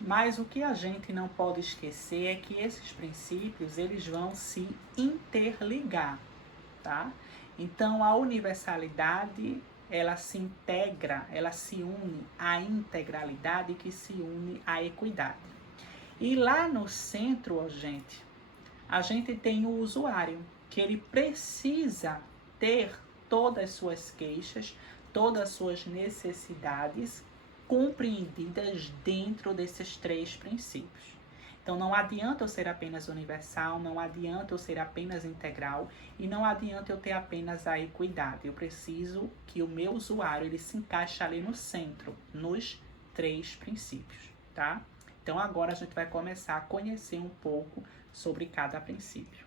Mas o que a gente não pode esquecer é que esses princípios, eles vão se interligar, tá? Então, a universalidade, ela se integra, ela se une à integralidade que se une à equidade. E lá no centro, ó, a gente tem o usuário, que ele precisa ter todas as suas queixas, todas as suas necessidades compreendidas dentro desses três princípios. Então não adianta eu ser apenas universal, não adianta eu ser apenas integral e não adianta eu ter apenas a equidade. Eu preciso que o meu usuário ele se encaixe ali no centro, nos três princípios, tá? Então agora a gente vai começar a conhecer um pouco sobre cada princípio.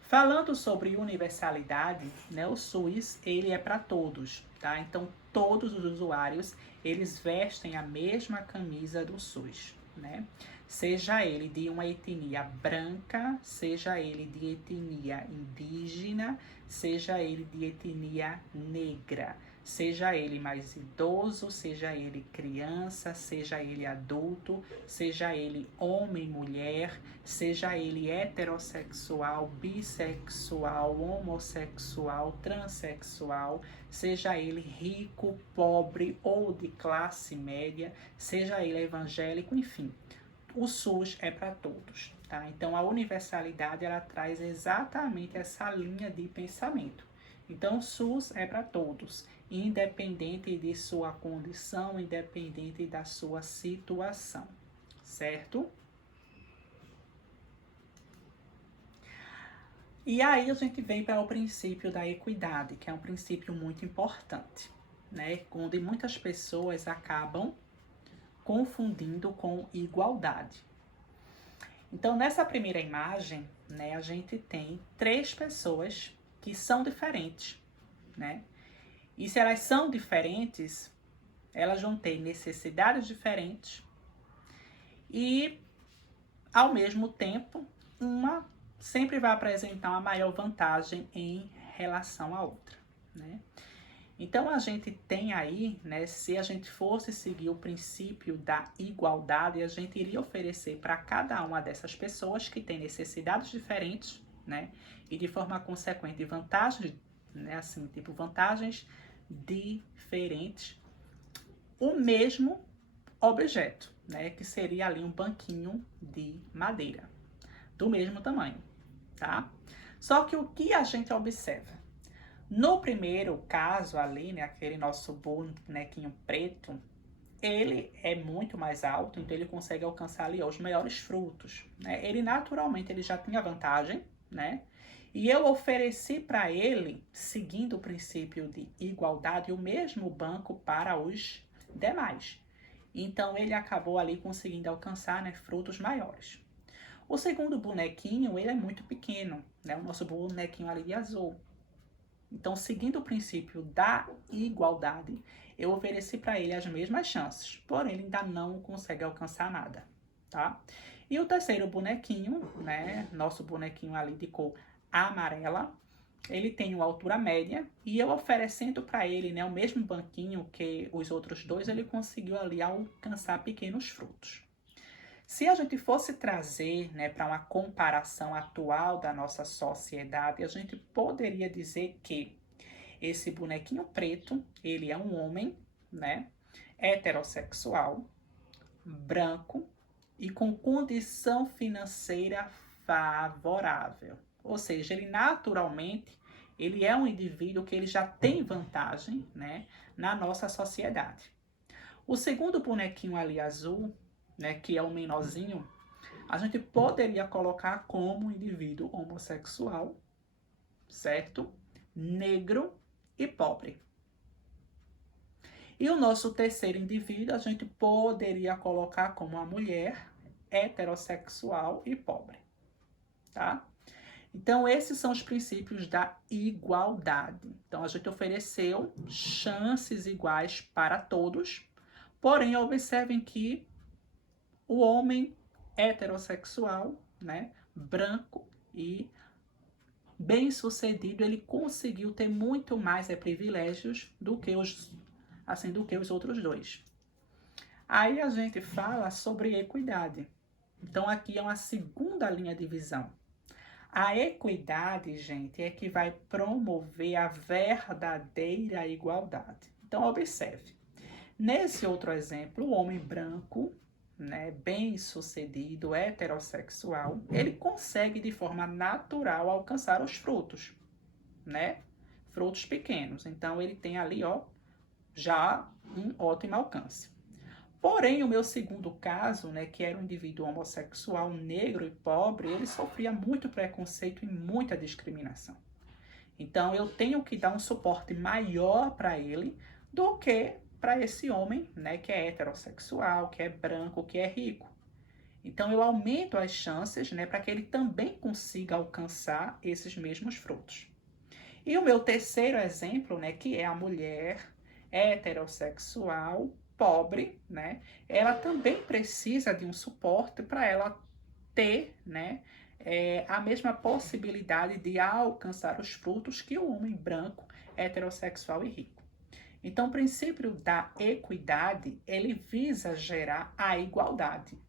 Falando sobre universalidade, né, o SUS ele é para todos, tá? Então todos os usuários eles vestem a mesma camisa do SUS, né? Seja ele de uma etnia branca, seja ele de etnia indígena, seja ele de etnia negra, seja ele mais idoso, seja ele criança, seja ele adulto, seja ele homem, mulher, seja ele heterossexual, bissexual, homossexual, transexual, seja ele rico, pobre ou de classe média, seja ele evangélico, enfim. O SUS é para todos, tá? Então a universalidade ela traz exatamente essa linha de pensamento. Então o SUS é para todos, independente de sua condição, independente da sua situação, certo? E aí a gente vem para o princípio da equidade, que é um princípio muito importante, né? Onde muitas pessoas acabam confundindo com igualdade. Então, nessa primeira imagem, né, a gente tem três pessoas que são diferentes, né? E se elas são diferentes, elas vão ter necessidades diferentes e, ao mesmo tempo, uma sempre vai apresentar uma maior vantagem em relação à outra, né? Então a gente tem aí, né, se a gente fosse seguir o princípio da igualdade, a gente iria oferecer para cada uma dessas pessoas que tem necessidades diferentes, né, e de forma consequente vantagens, né, assim, tipo vantagens diferentes, o mesmo objeto, né, que seria ali um banquinho de madeira, do mesmo tamanho, tá? Só que o que a gente observa? No primeiro caso ali, né, aquele nosso bonequinho preto, ele é muito mais alto, então ele consegue alcançar ali ó, os maiores frutos, né? Ele naturalmente ele já tinha vantagem, né? E eu ofereci para ele, seguindo o princípio de igualdade, o mesmo banco para os demais. Então ele acabou ali conseguindo alcançar, né, frutos maiores. O segundo bonequinho, ele é muito pequeno, né? O nosso bonequinho ali de azul. Então, seguindo o princípio da igualdade, eu ofereci para ele as mesmas chances, porém ele ainda não consegue alcançar nada, tá? E o terceiro bonequinho, né, nosso bonequinho ali de cor amarela, ele tem uma altura média e eu oferecendo para ele, né, o mesmo banquinho que os outros dois, ele conseguiu ali alcançar pequenos frutos. Se a gente fosse trazer, né, para uma comparação atual da nossa sociedade, a gente poderia dizer que esse bonequinho preto, ele é um homem, né, heterossexual, branco e com condição financeira favorável. Ou seja, ele naturalmente, ele é um indivíduo que ele já tem vantagem, né, na nossa sociedade. O segundo bonequinho ali azul, né, que é o menorzinho, a gente poderia colocar como indivíduo homossexual, certo? Negro e pobre. E o nosso terceiro indivíduo a gente poderia colocar como uma mulher heterossexual e pobre, tá? Então, esses são os princípios da igualdade. Então, a gente ofereceu chances iguais para todos, porém, observem que o homem heterossexual, né, branco e bem-sucedido, ele conseguiu ter muito mais privilégios do que os outros dois. Aí a gente fala sobre equidade. Então aqui é uma segunda linha de visão. A equidade, gente, é que vai promover a verdadeira igualdade. Então observe. Nesse outro exemplo, o homem branco, né, bem-sucedido, heterossexual, ele consegue de forma natural alcançar os frutos, né? Frutos pequenos. Então ele tem ali, ó, já um ótimo alcance. Porém, o meu segundo caso, né, que era um indivíduo homossexual, negro e pobre, ele sofria muito preconceito e muita discriminação. Então, eu tenho que dar um suporte maior para ele do que para esse homem, né, que é heterossexual, que é branco, que é rico. Então, eu aumento as chances, né, para que ele também consiga alcançar esses mesmos frutos. E o meu terceiro exemplo, né, que é a mulher heterossexual, pobre, né, ela também precisa de um suporte para ela ter, né, a mesma possibilidade de alcançar os frutos que o homem branco, heterossexual e rico. Então, o princípio da equidade, ele visa gerar a igualdade.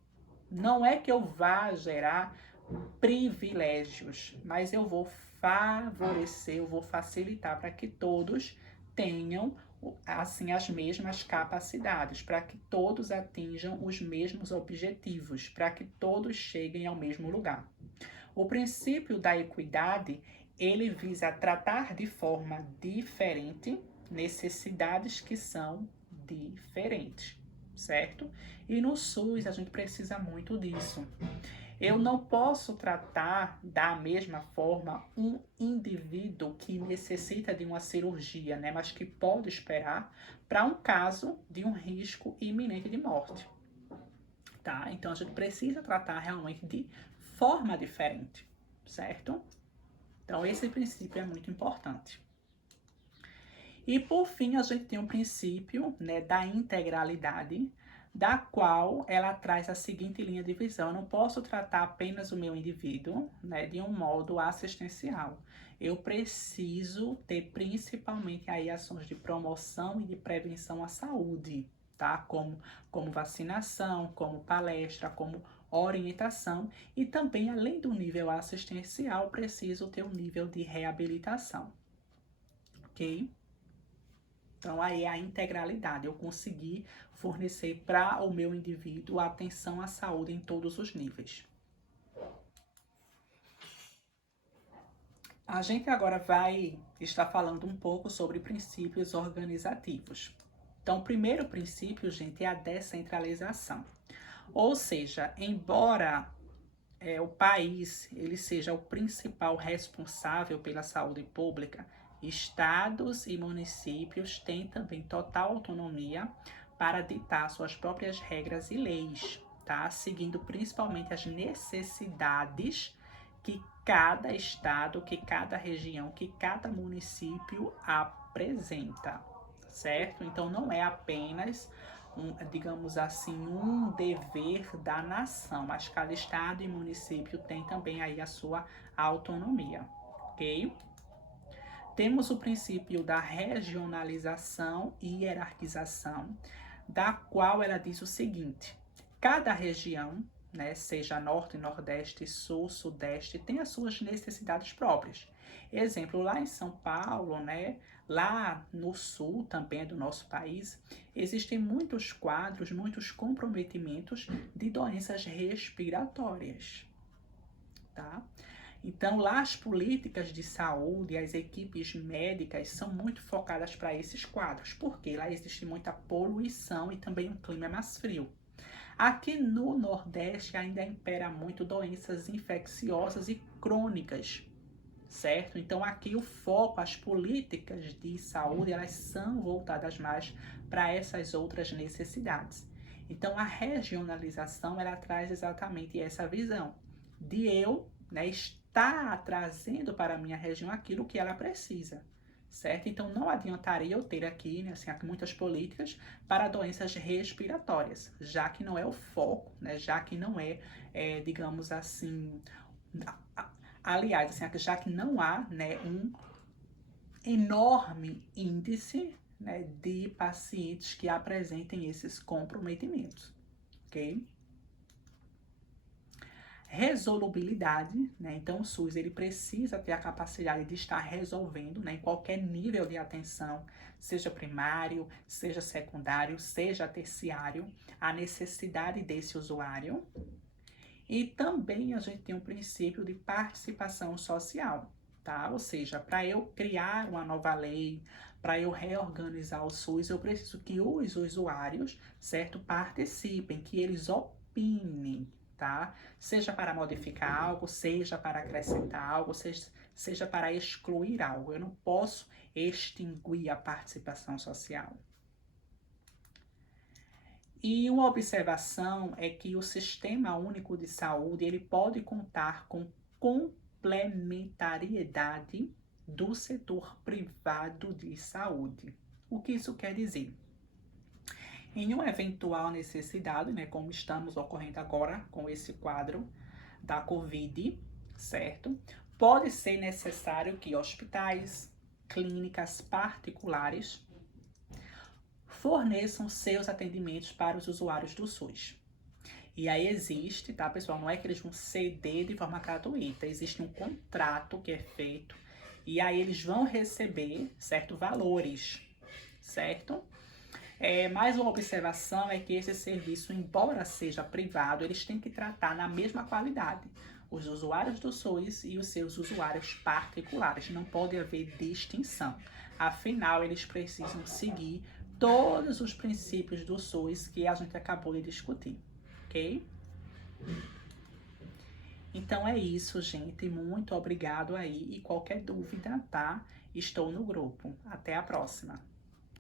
Não é que eu vá gerar privilégios, mas eu vou favorecer, eu vou facilitar para que todos tenham assim as mesmas capacidades, para que todos atinjam os mesmos objetivos, para que todos cheguem ao mesmo lugar. O princípio da equidade, ele visa tratar de forma diferente necessidades que são diferentes, certo? E no SUS a gente precisa muito disso. Eu não posso tratar da mesma forma um indivíduo que necessita de uma cirurgia, né, mas que pode esperar para um caso de um risco iminente de morte, tá? Então a gente precisa tratar realmente de forma diferente, certo? Então esse princípio é muito importante. E por fim, a gente tem o princípio, né, da integralidade, da qual ela traz a seguinte linha de visão: eu não posso tratar apenas o meu indivíduo, né, de um modo assistencial. Eu preciso ter principalmente aí ações de promoção e de prevenção à saúde, tá? Como vacinação, como palestra, como orientação, e também, além do nível assistencial, preciso ter um nível de reabilitação, ok? Então, aí é a integralidade, eu conseguir fornecer para o meu indivíduo a atenção à saúde em todos os níveis. A gente agora vai estar falando um pouco sobre princípios organizativos. Então, o primeiro princípio, gente, é a descentralização. Ou seja, embora o país ele seja o principal responsável pela saúde pública, estados e municípios têm também total autonomia para ditar suas próprias regras e leis, tá? Seguindo principalmente as necessidades que cada estado, que cada região, que cada município apresenta, certo? Então não é apenas digamos assim, um dever da nação, mas cada estado e município tem também aí a sua autonomia, ok? Temos o princípio da regionalização e hierarquização, da qual ela diz o seguinte: cada região, né, seja norte, nordeste, sul, sudeste, tem as suas necessidades próprias. Exemplo, lá em São Paulo, né, lá no sul também do nosso país, existem muitos quadros, muitos comprometimentos de doenças respiratórias, tá? Então, lá as políticas de saúde, as equipes médicas são muito focadas para esses quadros, porque lá existe muita poluição e também um clima mais frio. Aqui no Nordeste ainda impera muito doenças infecciosas e crônicas, certo? Então aqui o foco, as políticas de saúde, elas são voltadas mais para essas outras necessidades. Então a regionalização, ela traz exatamente essa visão de eu, né, estar trazendo para a minha região aquilo que ela precisa, certo? Então não adiantaria eu ter aqui, né, assim, muitas políticas para doenças respiratórias, já que não é o foco, né, já que não digamos assim, aliás, assim, já que não há, né, um enorme índice, né, de pacientes que apresentem esses comprometimentos, ok? Resolubilidade, né? Então o SUS ele precisa ter a capacidade de estar resolvendo, né, em qualquer nível de atenção, seja primário, seja secundário, seja terciário, a necessidade desse usuário. E também a gente tem um princípio de participação social, tá? Ou seja, para eu criar uma nova lei, para eu reorganizar o SUS, eu preciso que os usuários, certo, participem, que eles opinem, tá? Seja para modificar algo, seja para acrescentar algo, seja para excluir algo. Eu não posso extinguir a participação social. E uma observação é que o Sistema Único de Saúde ele pode contar com complementariedade do setor privado de saúde. O que isso quer dizer? Em uma eventual necessidade, né, como estamos ocorrendo agora com esse quadro da Covid, certo? Pode ser necessário que hospitais, clínicas particulares forneçam seus atendimentos para os usuários do SUS. E aí existe, tá, pessoal? Não é que eles vão ceder de forma gratuita. Existe um contrato que é feito e aí eles vão receber, certo, valores, certo? Mais uma observação é que esse serviço, embora seja privado, eles têm que tratar na mesma qualidade os usuários do SUS e os seus usuários particulares. Não pode haver distinção. Afinal, eles precisam seguir todos os princípios do SUS que a gente acabou de discutir, ok? Então é isso, gente. Muito obrigado aí. E qualquer dúvida, tá? Estou no grupo. Até a próxima.